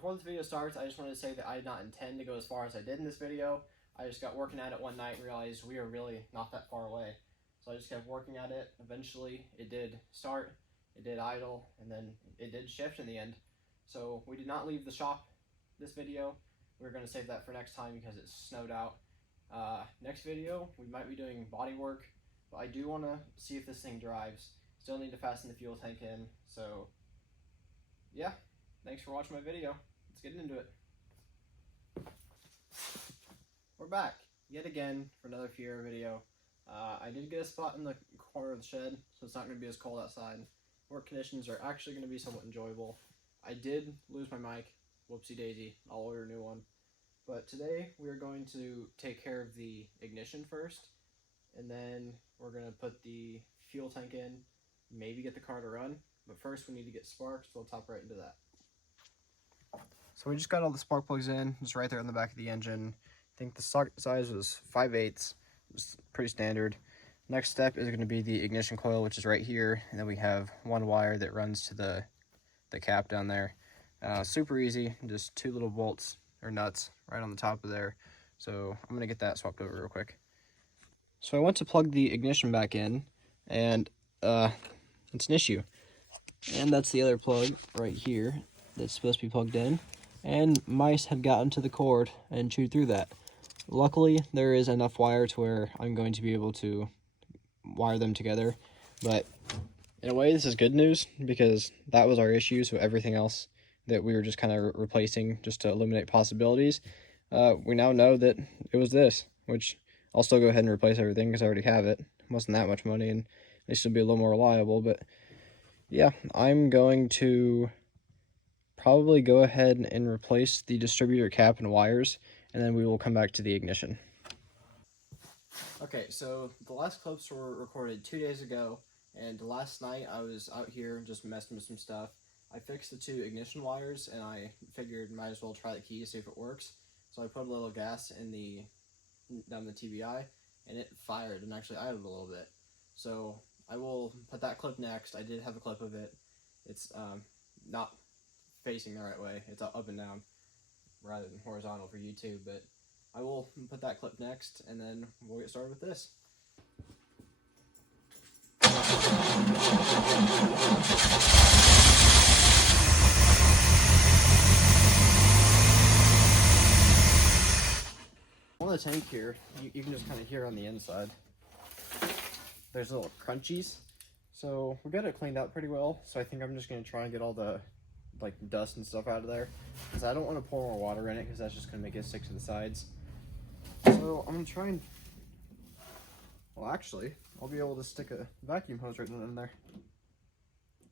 before this video starts, I just wanted to say that I did not intend to go as far as I did in this video. I just got working at it one night and realized we are really not that far away. So I just kept working at it. Eventually, it did start, it did idle, and then it did shift in the end. So we did not leave the shop this video. We're going to save that for next time because it snowed out. Next video, we might be doing body work, but I do want to see if this thing drives. Still need to fasten the fuel tank in, so yeah. Thanks for watching my video. Let's get into it. We're back yet again for another Fiera video. I did get a spot in the corner of the shed, so it's not going to be as cold outside. Work conditions are actually going to be somewhat enjoyable. I did lose my mic. Whoopsie daisy. I'll order a new one. But today we are going to take care of the ignition first, and then we're going to put the fuel tank in, maybe get the car to run. But first we need to get sparks, so we'll top right into that. So we just got all the spark plugs in. It's right there on the back of the engine. I think the size was 5/8. It's pretty standard. Next step is going to be the ignition coil, which is right here. And then we have one wire that runs to the cap down there. Super easy. Just 2 little bolts or nuts right on the top of there. So I'm going to get that swapped over real quick. So I went to plug the ignition back in, and it's an issue. And that's the other plug right here that's supposed to be plugged in. And mice had gotten to the cord and chewed through that. Luckily, there is enough wire to where I'm going to be able to wire them together. But in a way, this is good news because that was our issue. So everything else that we were just kind of replacing just to eliminate possibilities, we now know that it was this, which I'll still go ahead and replace everything because I already have it. It wasn't that much money, and they should be a little more reliable. But yeah, I'm going to probably go ahead and replace the distributor cap and wires, and then we will come back to the ignition. Okay, so the last clips were recorded 2 days ago, and last night I was out here just messing with some stuff. I fixed the 2 ignition wires, and I figured might as well try the key to see if it works. So I put a little gas in down the TBI, and it fired, and actually idled a little bit. So I will put that clip next. I did have a clip of it. It's not facing the right way. It's up and down rather than horizontal for YouTube, but I will put that clip next, and then we'll get started with this. On the tank here, you can just kind of hear on the inside, there's little crunchies. So we got it cleaned out pretty well, so I think I'm just going to try and get all the dust and stuff out of there, because I don't want to pour more water in it because that's just going to make it stick to the sides. So I'm going to try and, well, actually I'll be able to stick a vacuum hose right in there.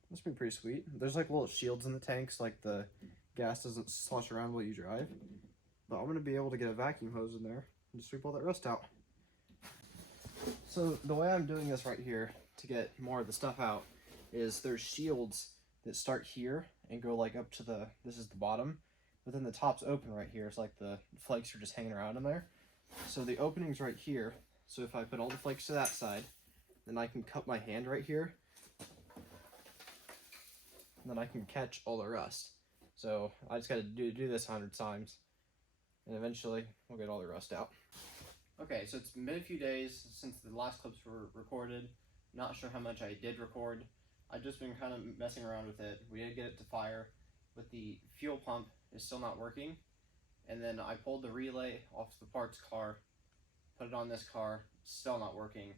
Must be pretty sweet. There's like little shields in the tanks, like the gas doesn't slosh around while you drive, but I'm going to be able to get a vacuum hose in there and sweep all that rust out. So the way I'm doing this right here to get more of the stuff out is there's shields that start here and go like up to this is the bottom, but then the top's open right here. It's like the flakes are just hanging around in there. So the opening's right here. So if I put all the flakes to that side, then I can cup my hand right here, and then I can catch all the rust. So I just got to do this 100 times, and eventually we'll get all the rust out. Okay, so it's been a few days since the last clips were recorded. Not sure how much I did record. I've just been kind of messing around with it. We did get it to fire, but the fuel pump is still not working. And then I pulled the relay off the parts car, put it on this car, still not working.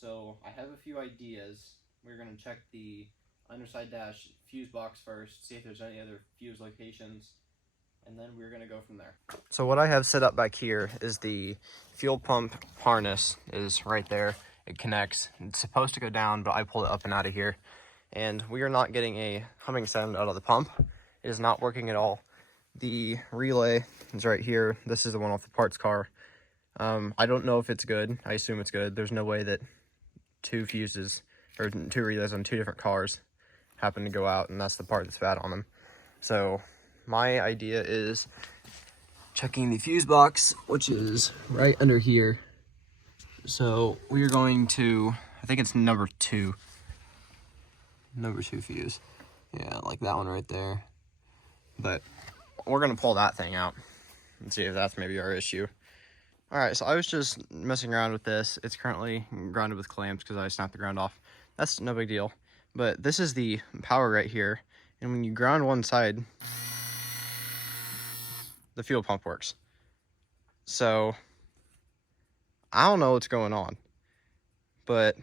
So I have a few ideas. We're going to check the underside dash fuse box first, see if there's any other fuse locations, and then we're going to go from there. So what I have set up back here is the fuel pump harness is right there. It connects. It's supposed to go down, but I pulled it up and out of here. And we are not getting a humming sound out of the pump. It is not working at all. The relay is right here. This is the one off the parts car. I don't know if it's good. I assume it's good. There's no way that 2 fuses or 2 relays on 2 different cars happen to go out, and that's the part that's bad on them. So my idea is checking the fuse box, which is right under here. So we are going to, I think it's number 2 fuse. Yeah, like that one right there. But we're gonna pull that thing out and see if that's maybe our issue. All right, so I was just messing around with this. It's currently grounded with clamps because I snapped the ground off. That's no big deal. But this is the power right here. And when you ground one side, the fuel pump works. So I don't know what's going on, but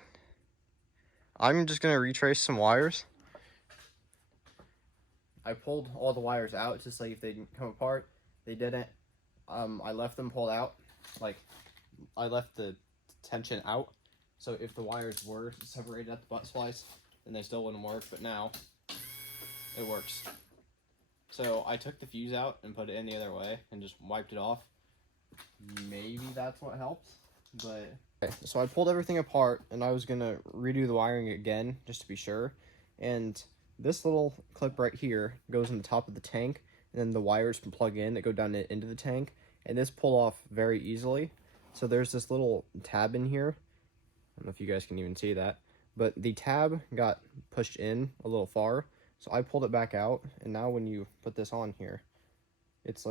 I'm just gonna retrace some wires. I pulled all the wires out just like if they didn't come apart. They didn't. I left them pulled out. Like, I left the tension out, so if the wires were separated at the butt splice, then they still wouldn't work, but now it works. So I took the fuse out and put it in the other way and just wiped it off. Maybe that's what helps, but... Okay, so I pulled everything apart, and I was gonna redo the wiring again, just to be sure, and this little clip right here goes in the top of the tank, and then the wires can plug in that go down into the tank, and this pull off very easily. So there's this little tab in here. I don't know if you guys can even see that, but the tab got pushed in a little far, so I pulled it back out, and now when you put this on here, it's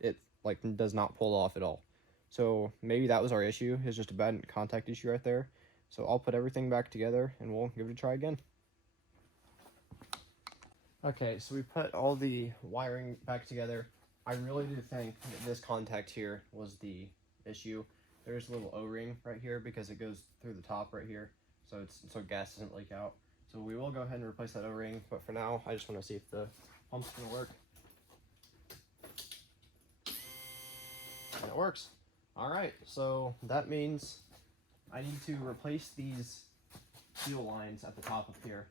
it like does not pull off at all. So maybe that was our issue. It's just a bad contact issue right there. So I'll put everything back together and we'll give it a try again. Okay, so we put all the wiring back together. I really do think that this contact here was the issue. There's a little O-ring right here because it goes through the top right here, so gas doesn't leak out. So we will go ahead and replace that O-ring, but for now, I just want to see if the pump's gonna work. And it works. All right, so that means I need to replace these fuel lines at the top of here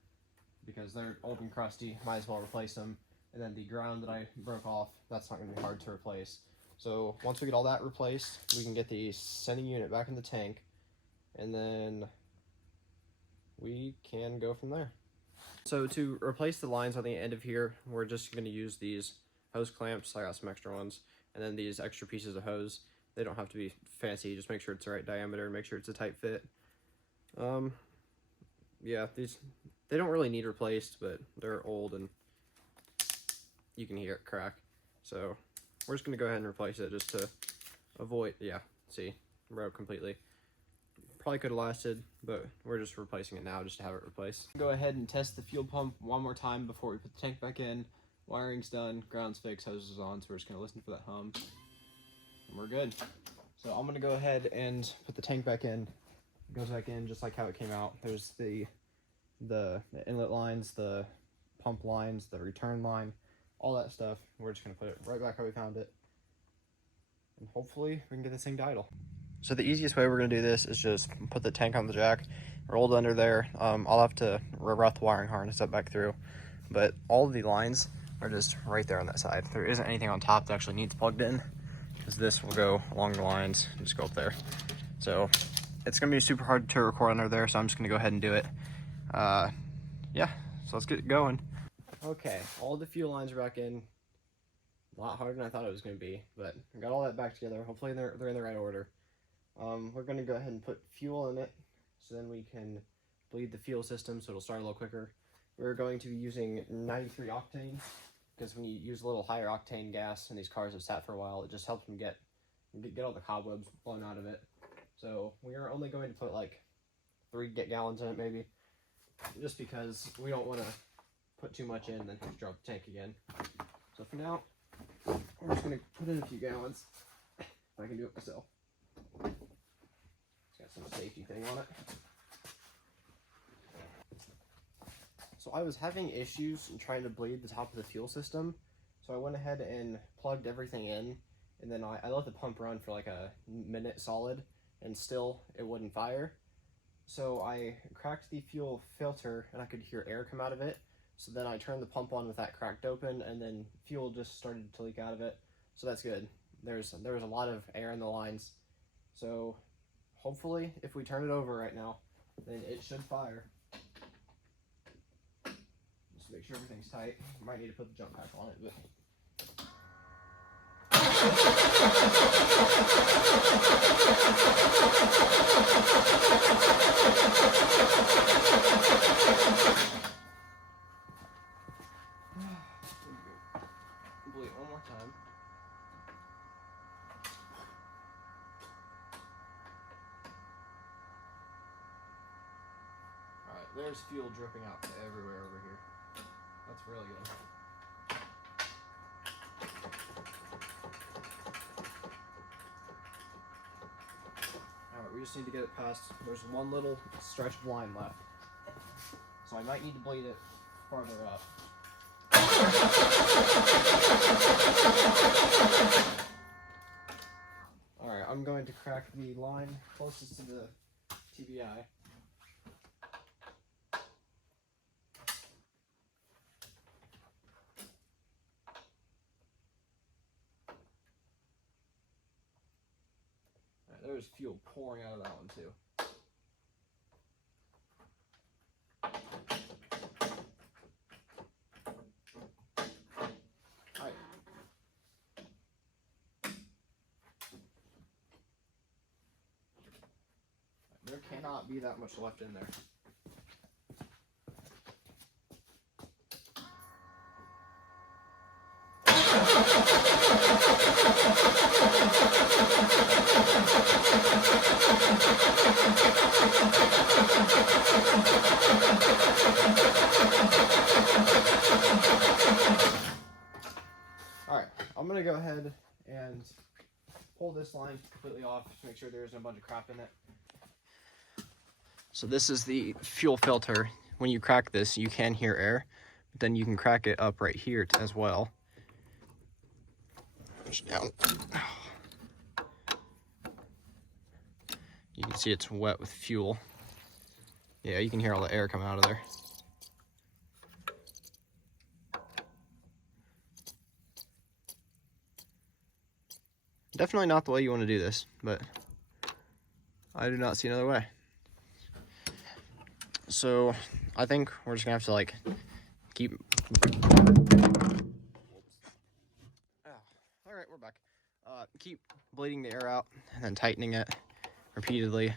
because they're old and crusty. Might as well replace them. And then the ground that I broke off, that's not gonna be hard to replace. So once we get all that replaced, we can get the sending unit back in the tank, and then we can go from there. So to replace the lines on the end of here, we're just gonna use these hose clamps. I got some extra ones, and then these extra pieces of hose. They don't have to be fancy, just make sure it's the right diameter and make sure it's a tight fit. Yeah, they don't really need replaced, but they're old and you can hear it crack. So we're just gonna go ahead and replace it just to avoid, yeah, see, broke completely. Probably could have lasted, but we're just replacing it now just to have it replaced. Go ahead and test the fuel pump one more time before we put the tank back in. Wiring's done, ground's fixed, hose is on, so we're just gonna listen for that hum. And we're good. So I'm gonna go ahead and put the tank back in. It goes back in just like how it came out. There's the inlet lines, the pump lines, the return line, all that stuff. We're just gonna put it right back how we found it. And hopefully we can get this thing to idle. So the easiest way we're gonna do this is just put the tank on the jack, rolled under there. I'll have to route the wiring harness up back through, but all of the lines are just right there on that side. There isn't anything on top that actually needs plugged in, because this will go along the lines and just go up there. So it's gonna be super hard to record under there, so I'm just gonna go ahead and do it. Yeah, so let's get going. Okay, all the fuel lines are back in. A lot harder than I thought it was gonna be, but I got all that back together. Hopefully they're in the right order. We're gonna go ahead and put fuel in it, so then we can bleed the fuel system so it'll start a little quicker. We're going to be using 93 octane, because when you use a little higher octane gas and these cars have sat for a while, it just helps them get all the cobwebs blown out of it. So we are only going to put like 3 gallons in it maybe, just because we don't want to put too much in and then have to drop the tank again. So for now, we're just going to put in a few gallons, if I can do it myself. It's got some safety thing on it. So I was having issues in trying to bleed the top of the fuel system, so I went ahead and plugged everything in, and then I let the pump run for like a minute solid, and still it wouldn't fire. So I cracked the fuel filter, and I could hear air come out of it. So then I turned the pump on with that cracked open, and then fuel just started to leak out of it. So that's good. There was a lot of air in the lines. So hopefully, if we turn it over right now, then it should fire. Just make sure everything's tight. Might need to put the jump pack on it, but. more time. Alright, there's fuel dripping out everywhere over here. That's really good. Alright, we just need to get it past. There's one little stretch of line left. So I might need to bleed it farther up. Alright, I'm going to crack the line closest to the TBI. Alright, there's fuel pouring out of that one too. There cannot be that much left in there. Alright, I'm going to go ahead and pull this line completely off to make sure there isn't a bunch of crap in it. So this is the fuel filter. When you crack this, you can hear air, but then you can crack it up right here as well. Push down. You can see it's wet with fuel. Yeah, you can hear all the air coming out of there. Definitely not the way you want to do this, but I do not see another way. So I think we're just gonna have to like keep. All right, we're back. Keep bleeding the air out and then tightening it repeatedly.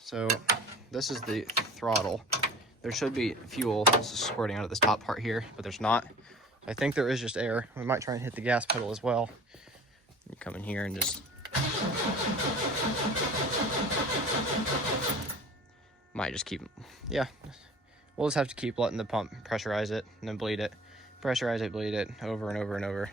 So this is the throttle. There should be fuel squirting out of this top part here, but there's not. I think there is just air. We might try and hit the gas pedal as well. You come in here and just might just keep, yeah, we'll just have to keep letting the pump pressurize it and then bleed it, pressurize it, bleed it over and over and over.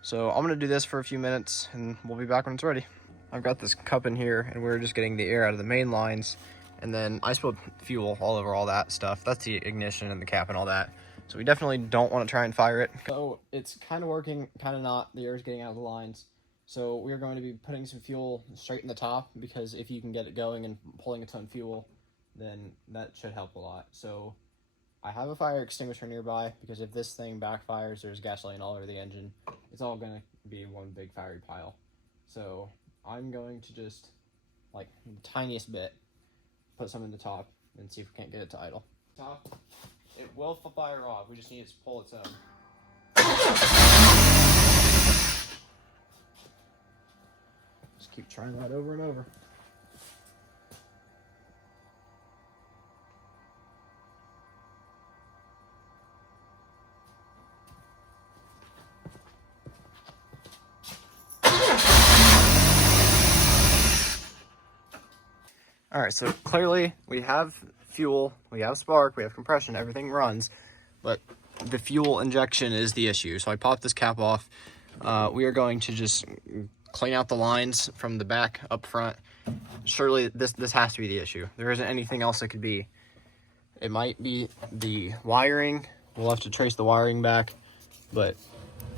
So I'm gonna do this for a few minutes and we'll be back when it's ready. I've got this cup in here and we're just getting the air out of the main lines, and then I spilled fuel all over all that stuff. That's the ignition and the cap and all that. So we definitely don't want to try and fire it. So it's kind of working, kind of not. The air is getting out of the lines. So we're going to be putting some fuel straight in the top, because if you can get it going and pulling a ton of fuel, then that should help a lot. So I have a fire extinguisher nearby, because if this thing backfires, there's gasoline all over the engine. It's all going to be one big fiery pile. So I'm going to just, like, the tiniest bit, put some in the top and see if we can't get it to idle. Top. It will fire off. We just need it to pull its own. Just keep trying that over and over. All right, so clearly we have fuel, we have spark, we have compression, everything runs, but the fuel injection is the issue. So I popped this cap off. We are going to just clean out the lines from the back up front. Surely this has to be the issue. There isn't anything else it could be. It might be the wiring. We'll have to trace the wiring back, but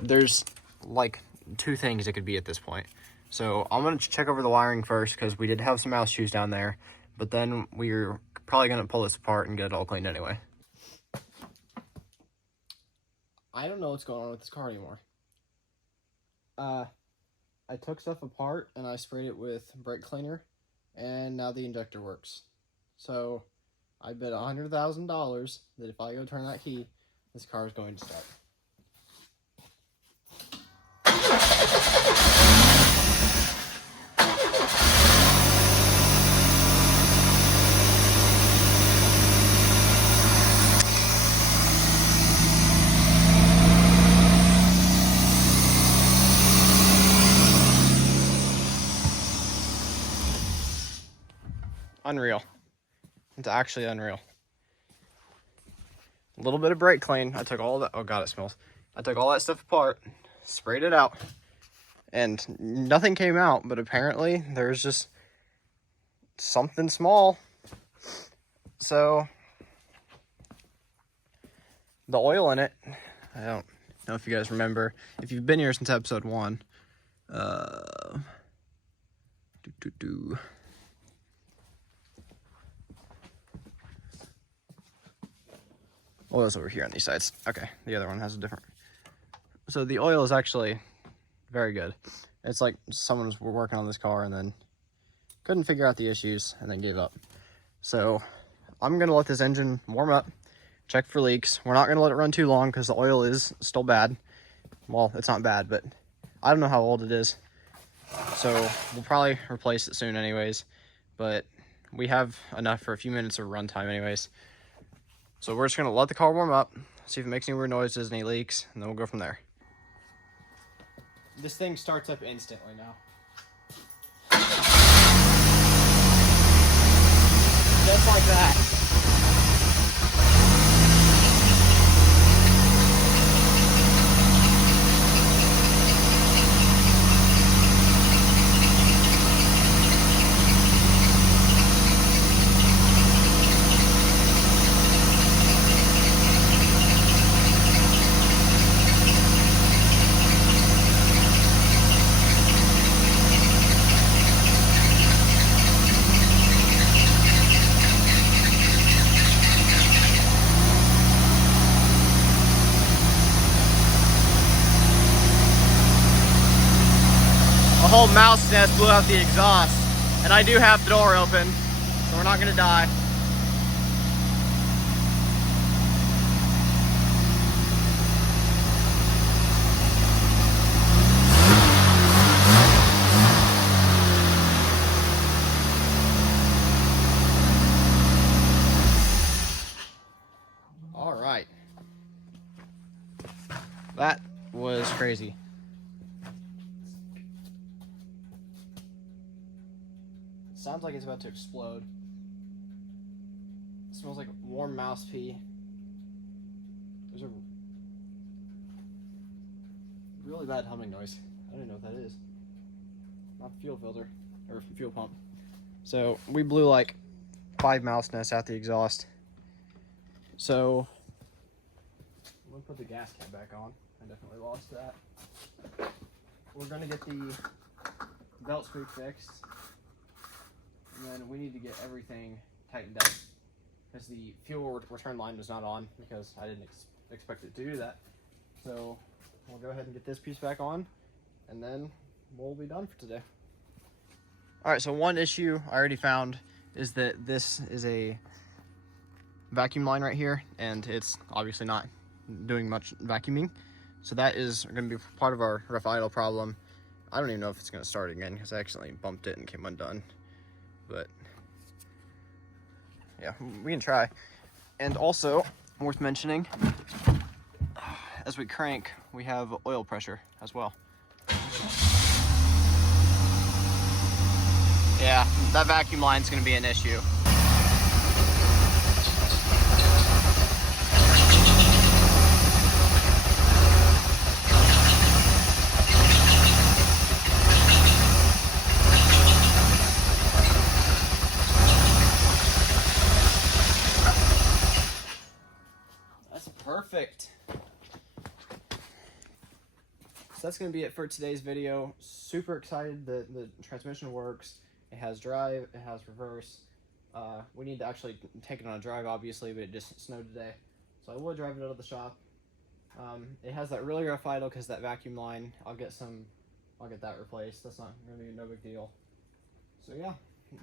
there's like two things it could be at this point. So I'm going to check over the wiring first, because we did have some mouse shoes down there, but then we're probably going to pull this apart and get it all cleaned anyway. I don't know what's going on with this car anymore. I took stuff apart and I sprayed it with brake cleaner, and now the injector works. So I bet $100,000 that if I go turn that key, this car is going to start. unreal. It's actually unreal. A little bit of brake clean. I took all that. Oh God, it smells. I took all that stuff apart, sprayed it out, and nothing came out. But apparently, there's just something small. So the oil in it. I don't know if you guys remember. If you've been here since episode 1, oil's over here on these sides. Okay, the other one has a different. So the oil is actually very good. It's like someone was working on this car and then couldn't figure out the issues and then gave up. So I'm gonna let this engine warm up, check for leaks. We're not gonna let it run too long because the oil is still bad. Well, it's not bad, but I don't know how old it is. So we'll probably replace it soon anyways, but we have enough for a few minutes of runtime anyways. So we're just gonna let the car warm up, see if it makes any weird noises, any leaks, and then we'll go from there. This thing starts up instantly now. Just like that. A whole mouse nest blew out the exhaust, and I do have the door open, so we're not gonna die. All right, that was crazy. Sounds like it's about to explode. It smells like warm mouse pee. There's a really bad humming noise. I don't know what that is. Not the fuel filter or fuel pump. So we blew like 5 mouse nests out the exhaust. So I'm gonna put the gas cap back on. I definitely lost that. We're gonna get the belt screw fixed. And then we need to get everything tightened up because the fuel return line was not on because I didn't expect it to do that. So we'll go ahead and get this piece back on and then we'll be done for today. All right, so one issue I already found is that this is a vacuum line right here and it's obviously not doing much vacuuming. So that is going to be part of our rough idle problem. I don't even know if it's going to start again because I accidentally bumped it and came undone. But yeah, we can try. And also worth mentioning, as we crank, we have oil pressure as well. Yeah, that vacuum line is going to be an issue. Perfect. So that's going to be it for today's video. Super excited that the transmission works. It has drive, it has reverse. We need to actually take it on a drive, obviously, but it just snowed today. So I will drive it out of the shop. It has that really rough idle because that vacuum line, I'll get that replaced. That's not going to be no big deal. So yeah,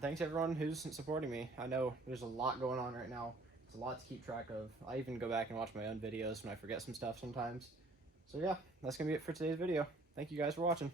thanks everyone who's supporting me. I know there's a lot going on right now. It's a lot to keep track of. I even go back and watch my own videos when I forget some stuff sometimes. So yeah, that's going to be it for today's video. Thank you guys for watching.